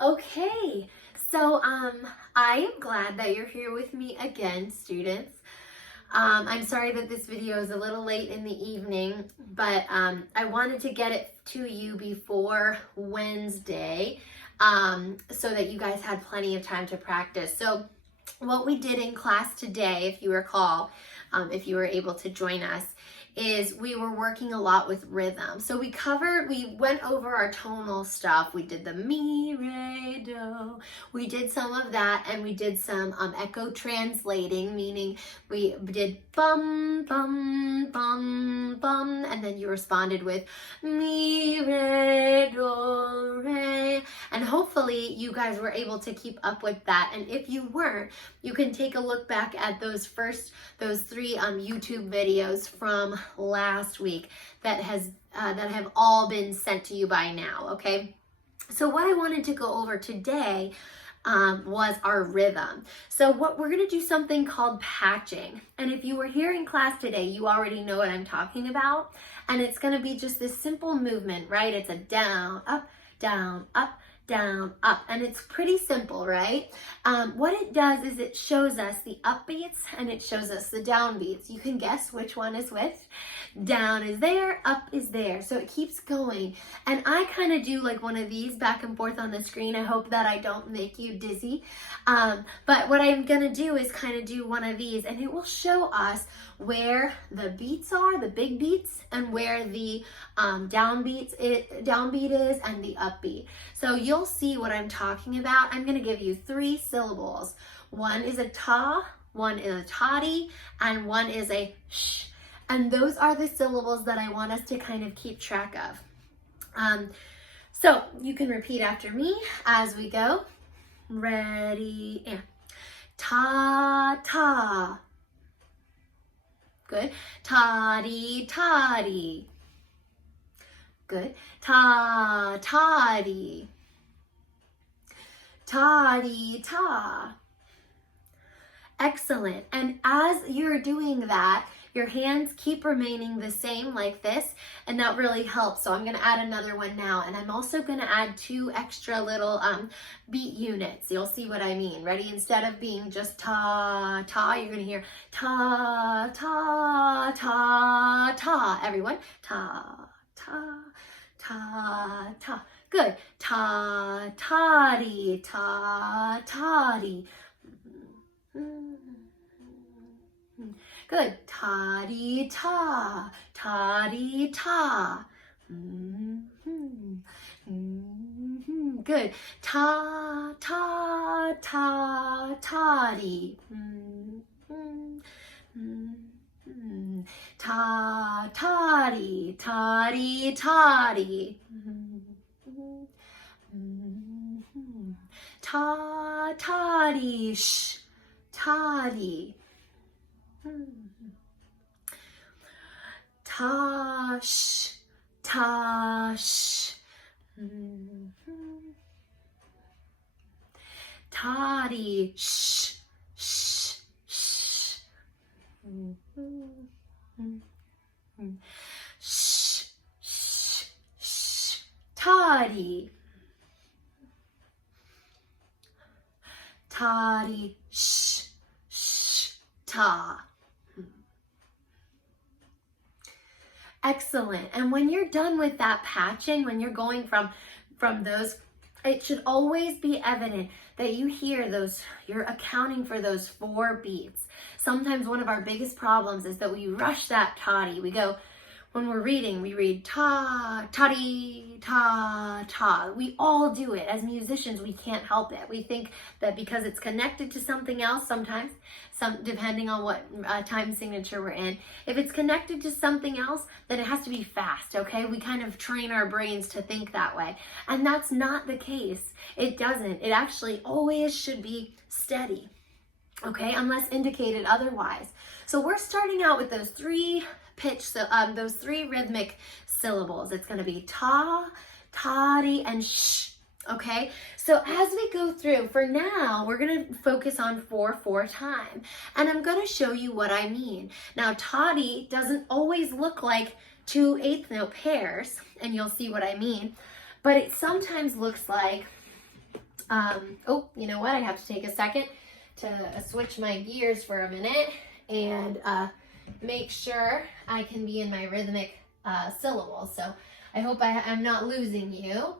Okay, so I am glad that you're here with me again, students. I'm sorry that this video is a little late in the evening, but I wanted to get it to you before Wednesday so that you guys had plenty of time to practice. So what we did in class today, if you recall, if you were able to join us, is we were working a lot with rhythm. So we went over our tonal stuff. We did the mi, re, do. We did some of that, and we did some echo translating, meaning we did bum, bum, bum, bum, and then you responded with mi, re, do, re. And hopefully you guys were able to keep up with that. And if you weren't, you can take a look back at those three YouTube videos from last week that have all been sent to you by now, okay? So what I wanted to go over today was our rhythm. So we're gonna do something called patching. And if you were here in class today, you already know what I'm talking about. And it's gonna be just this simple movement, right? It's a down, up, down, up, down, up, and it's pretty simple, right? What it does is it shows us the upbeats and it shows us the downbeats. You can guess which one is which. Down is there, up is there. So it keeps going. And I kind of do like one of these back and forth on the screen. I hope that I don't make you dizzy. But what I'm gonna do is kind of do one of these, and it will show us where the beats are, the big beats, and where the downbeat is and the upbeat. So you'll see what I'm talking about. I'm gonna give you 3 syllables. One is a ta, one is a toddy, and one is a sh. And those are the syllables that I want us to kind of keep track of. So you can repeat after me as we go. Ready, and ta, ta. Good. Toddy, toddy. Good. Ta, toddy. Toddy, ta. Excellent. And as you're doing that, your hands keep remaining the same like this, and that really helps. So I'm going to add another one now, and I'm also going to add 2 extra little beat units. You'll see what I mean. Ready? Instead of being just ta, ta, you're going to hear ta, ta, ta, ta. Everyone, ta, ta, ta, ta. Good. Ta, toddy, ta, toddy. Good. Toddy, ta, toddy, ta. Good. Ta, ta, ta, toddy. Ta, toddy, toddy, toddy. Ta, toddy, sh, toddy. Tosh, tosh. Toddy, sh, sh, sh. Sh, sh, sh. Toddy. Toddy, sh, sh, ta. Excellent. And when you're done with that patching, when you're going from those, it should always be evident that you hear those, you're accounting for those 4 beats. Sometimes one of our biggest problems is that we rush that toddy. We go, when we're reading, we read ta, toddy, ta, ta. We all do it. As musicians, we can't help it. We think that because it's connected to something else, sometimes, depending on what time signature we're in, if it's connected to something else, then it has to be fast, okay? We kind of train our brains to think that way. And that's not the case. It doesn't. It actually always should be steady, okay? Unless indicated otherwise. So we're starting out with those 3 those 3 rhythmic syllables. It's going to be ta, toddy, and sh. Okay, so as we go through, for now, we're going to focus on 4/4 time, and I'm going to show you what I mean. Now, toddy doesn't always look like 2 eighth note pairs, and you'll see what I mean, but it sometimes looks like Oh, you know what? I have to take a second to switch my gears for a minute and make sure I can be in my rhythmic syllables. So I hope I'm not losing you.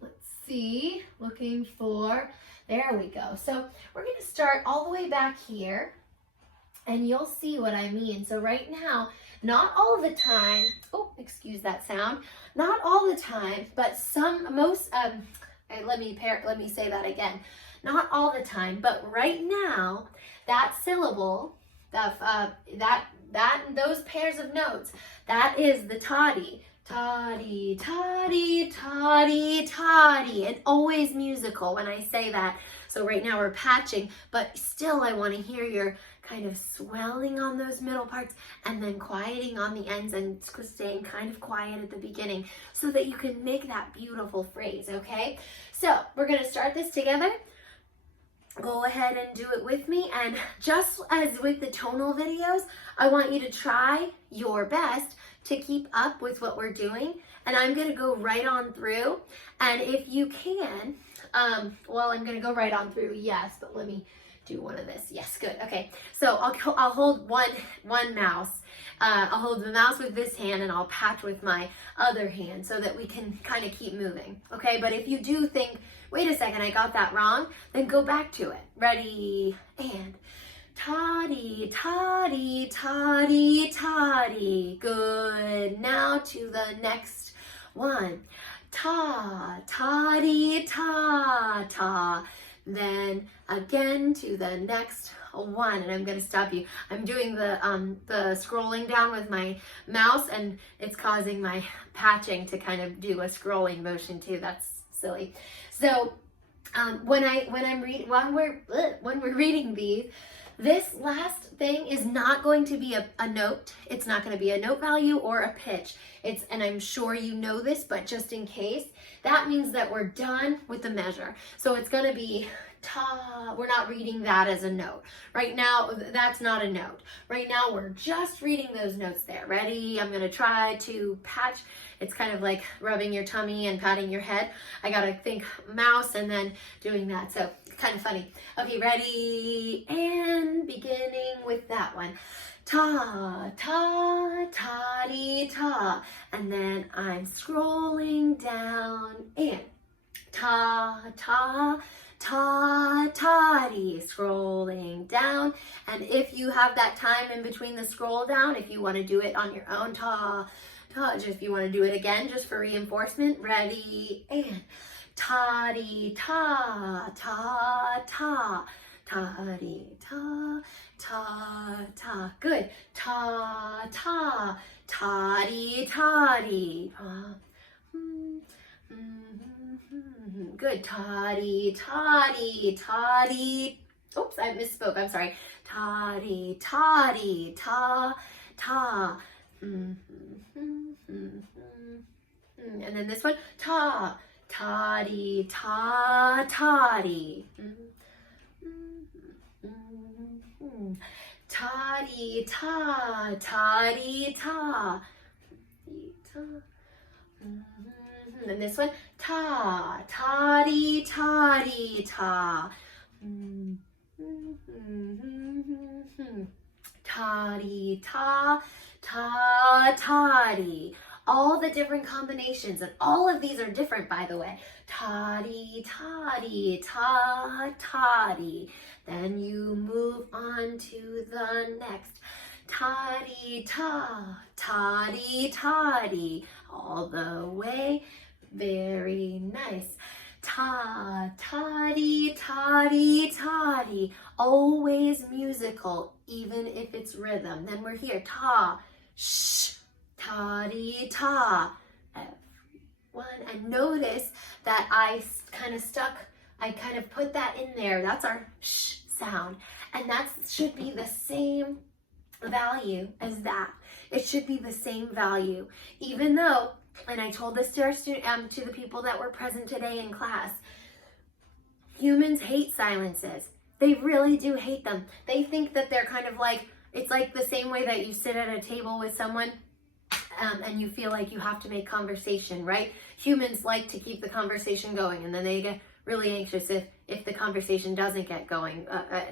Let's see, looking for, there we go. So we're going to start all the way back here and you'll see what I mean. So right now, not all the time, oh, excuse that sound, not all the time, but let me say that again. Not all the time, but right now, that syllable, those pairs of notes, that is the toddy. Toddy, toddy, toddy, toddy. And always musical when I say that. So right now we're patching, but still I want to hear your kind of swelling on those middle parts and then quieting on the ends and staying kind of quiet at the beginning so that you can make that beautiful phrase, okay? So we're going to start this together. Go ahead and do it with me. And just as with the tonal videos, I want you to try your best to keep up with what we're doing. And I'm going to go right on through. And if you can, well, I'm going to go right on through, yes, but let me do one of this. Yes, good. Okay, so I'll hold one mouse. I'll hold the mouse with this hand and I'll patch with my other hand so that we can kind of keep moving. Okay, but if you do think, wait a second, I got that wrong, then go back to it. Ready, and toddy, toddy, toddy, toddy. Good. Now to the next one. Ta, toddy, ta, ta. Then again to the next one, and I'm going to stop you. I'm doing the scrolling down with my mouse, and it's causing my patching to kind of do a scrolling motion too. That's silly. So when we're reading these, this last thing is not going to be a note. It's not going to be a note value or a pitch. And I'm sure you know this, but just in case, that means that we're done with the measure. So it's going to be ta. We're not reading that as a note. Right now, that's not a note. Right now, we're just reading those notes there. Ready? I'm going to try to patch. It's kind of like rubbing your tummy and patting your head. I got to think mouse and then doing that. So kind of funny. Okay, ready? And beginning with that one. Ta, ta, toddy, ta. And then I'm scrolling down and ta, ta, ta, toddy, scrolling down. And if you have that time in between the scroll down, if you want to do it on your own, ta, ta, just if you want to do it again, just for reinforcement, ready, and toddy, ta, ta, ta, toddy, ta, ta, ta, good, ta, ta, toddy, toddy, good, toddy, toddy, toddy. Oops, I misspoke. I'm sorry. Toddy, toddy, ta, ta. And then this one, ta, toddy, ta, toddy. Toddy, ta, toddy, ta. And this one, ta, toddy, toddy, ta. Toddy, ta, ta, toddy. All the different combinations, and all of these are different, by the way. Toddy, toddy, ta, toddy. Then you move on to the next. Toddy, ta, toddy, toddy. All the way. Very nice. Ta, toddy, toddy, toddy. Always musical, even if it's rhythm. Then we're here. Ta, shh, toddy, ta. Everyone. And notice that I kind of put that in there. That's our shh sound. And that should be the same value as that. It should be the same value. Even though, and I told this to our to the people that were present today in class, humans hate silences. They really do hate them. They think that they're kind of like, it's like the same way that you sit at a table with someone and you feel like you have to make conversation, right? Humans like to keep the conversation going, and then they get really anxious if the conversation doesn't get going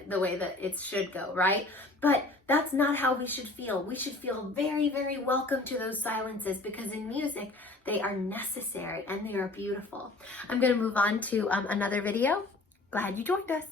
the way that it should go, right? But that's not how we should feel. We should feel very, very welcome to those silences, because in music, they are necessary and they are beautiful. I'm going to move on to another video. Glad you joined us.